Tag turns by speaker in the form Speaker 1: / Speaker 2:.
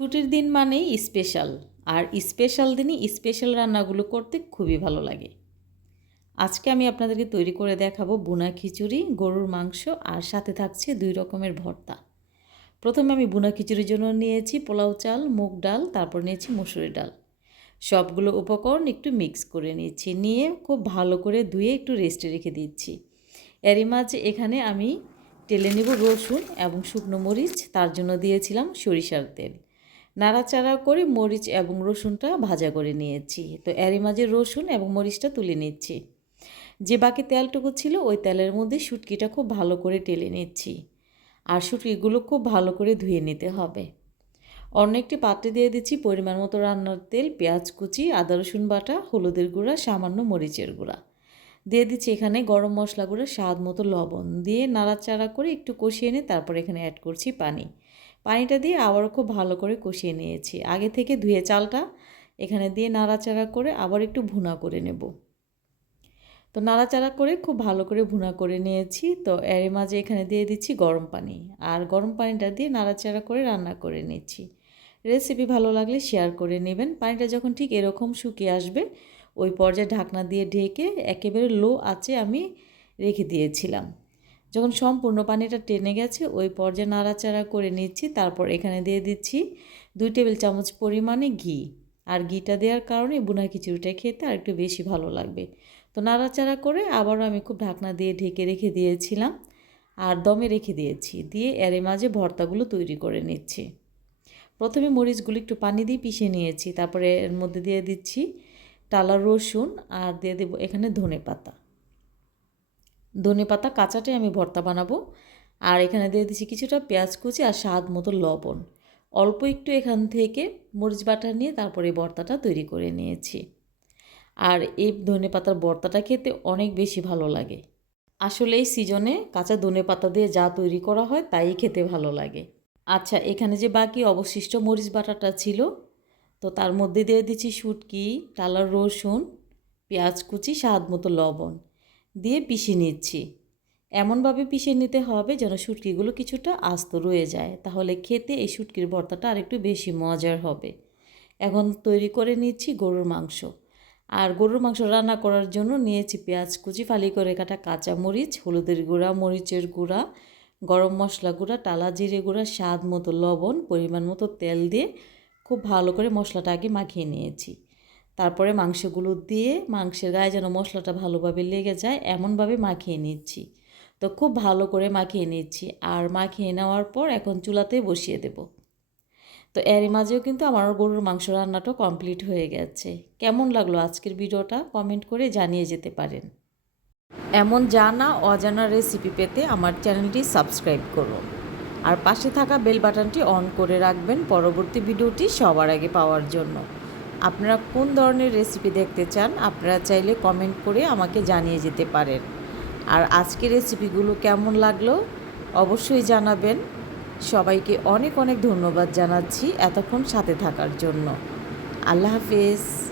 Speaker 1: ছুটির দিন মানেই স্পেশাল আর স্পেশাল দিনই স্পেশাল রান্নাগুলো করতে খুবই ভালো লাগে। আজকে আমি আপনাদেরকে তৈরি করে দেখাবো বুনা খিচুড়ি, গরুর মাংস, আর সাথে থাকছে দুই রকমের ভর্তা। প্রথমে আমি বুনা খিচুড়ির জন্য নিয়েছি পোলাও চাল, মুগ ডাল, তারপর নিয়েছি মুসুরি ডাল। সবগুলো উপকরণ একটু মিক্স করে নিচ্ছি নিয়ে খুব ভালো করে ধুয়ে একটু রেস্টে রেখে দিচ্ছি। এরই মাঝে এখানে আমি টেলে নেব রসুন এবং শুকনো মরিচ, তার জন্য দিয়েছিলাম সরিষার তেল। নাড়াচাড়া করে মরিচ এবং রসুনটা ভাজা করে নিয়েছি। তো এরই মাঝে রসুন এবং মরিচটা তুলে নিচ্ছি। যে বাকি তেলটুকু ছিল ওই তেলের মধ্যে শুটকিটা খুব ভালো করে টেলে নিচ্ছি। আর শুটকিগুলো খুব ভালো করে ধুয়ে নিতে হবে। অন্য একটি পাত্রে দিয়ে দিচ্ছি পরিমাণ মতো রান্নার তেল, পেঁয়াজ কুচি, আদা রসুন বাটা, হলুদের গুঁড়া, সামান্য মরিচের গুঁড়া। দিয়ে দিচ্ছি এখানে গরম মশলা গুঁড়ো, স্বাদ মতো লবণ। দিয়ে নাড়াচাড়া করে একটু কষিয়ে নিয়ে তারপর এখানে অ্যাড করছি পানি। পানিটা দিয়ে আবারও খুব ভালো করে কষিয়ে নিয়েছি। আগে থেকে ধুয়ে চালটা এখানে দিয়ে নাড়াচাড়া করে আবার একটু ভুনা করে নেব। তো নাড়াচাড়া করে খুব ভালো করে ভুনা করে নিয়েছি। তো এর মাঝে এখানে দিয়ে দিচ্ছি গরম পানি। আর গরম পানিটা দিয়ে নাড়াচাড়া করে রান্না করে নিচ্ছি। রেসিপি ভালো লাগলে শেয়ার করে নেবেন। পানিটা যখন ঠিক এরকম শুকিয়ে আসবে, ওই পর্যায়ে ঢাকনা দিয়ে ঢেকে একেবারে লো আছে আমি রেখে দিয়েছিলাম। যখন সম্পূর্ণ পানিটা টেনে গেছে, ওই পর্যায়ে নাড়াচাড়া করে নিচ্ছি। তারপর এখানে দিয়ে দিচ্ছি দুই টেবিল চামচ পরিমাণে ঘি। আর ঘিটা দেওয়ার কারণে বুনা খিচুড়িটা খেতে আর একটু বেশি ভালো লাগবে। তো নাড়াচাড়া করে আবারও আমি খুব ঢাকনা দিয়ে ঢেকে রেখে দিয়েছিলাম আর দমে রেখে দিয়েছি। দিয়ে এর মাঝে ভর্তাগুলো তৈরি করে নিচ্ছি। প্রথমে মরিচগুলো একটু পানি দিয়ে পিষে নিয়েছি। তারপরে এর মধ্যে দিয়ে দিচ্ছি টালা রসুন আর দিয়ে দেবো এখানে ধনে পাতা ধনে পাতা, কাঁচাটাই আমি ভর্তা বানাবো। আর এখানে দিয়ে দিচ্ছি কিছুটা পেঁয়াজ কুচি আর স্বাদ মতো লবণ। অল্প একটু এখান থেকে মরিচ বাটা নিয়ে তারপরে ভর্তাটা তৈরি করে নিয়েছি। আর এই ধনে পাতার ভর্তাটা খেতে অনেক বেশি ভালো লাগে। আসলে এই সিজনে কাঁচা ধনে পাতা দিয়ে যা তৈরি করা হয় তাই খেতে ভালো লাগে। আচ্ছা এখানে যে বাকি অবশিষ্ট মরিচ বাটাটা ছিল, তো তার মধ্যে দিয়ে দিচ্ছি শুটকি টালার রসুন, পেঁয়াজ কুচি, স্বাদ মতো লবণ। দিয়ে পিষে নিচ্ছি। এমনভাবে পিষে নিতে হবে যেন শুটকিগুলো কিছুটা আস্ত রয়ে যায়। তাহলে খেতে এই শুটকির ভর্তাটা আরেকটু বেশি মজার হবে। এখন তৈরি করে নিচ্ছি গরুর মাংস। আর গরুর মাংস রান্না করার জন্য নিয়েছি পেঁয়াজ কুচি, ফালি করে কাটা কাঁচা মরিচ, হলুদের গুঁড়া, মরিচের গুঁড়া, গরম মশলা গুঁড়া, টালা জিরে গুঁড়া, স্বাদ মতো লবণ, পরিমাণ মতো তেল দিয়ে খুব ভালো করে মশলাটা আগে মাখিয়ে নিয়েছি। তারপরে মাংসগুলো দিয়ে মাংসের গায়ে যেন মশলাটা ভালোভাবে লেগে যায়, এমনভাবে মাখিয়ে নিচ্ছি। তো খুব ভালো করে মাখিয়ে নিচ্ছি আর মাখিয়ে নেওয়ার পর এখন চুলাতে বসিয়ে দেব। তো এর মাঝেও কিন্তু আমার গরুর মাংস রান্নাটা কমপ্লিট হয়ে গেছে। কেমন লাগল আজকের ভিডিওটা কমেন্ট করে জানিয়ে যেতে পারেন। এমন জানা, অজানা রেসিপি পেতে আমার চ্যানেলটি সাবস্ক্রাইব করুন। আর পাশে থাকা বেল বাটনটি অন করে রাখবেন পরবর্তী ভিডিওটি সবার আগে পাওয়ার জন্য। আপনারা কোন ধরনের রেসিপি দেখতে চান, আপনারা চাইলে কমেন্ট করে আমাকে জানিয়ে যেতে পারেন। আর আজকে রেসিপিগুলো কেমন লাগল, অবশ্যই জানাবেন। সবাইকে অনেক অনেক ধন্যবাদ জানাচ্ছি এতক্ষণ সাথে থাকার জন্য। আল্লাহ হাফেজ।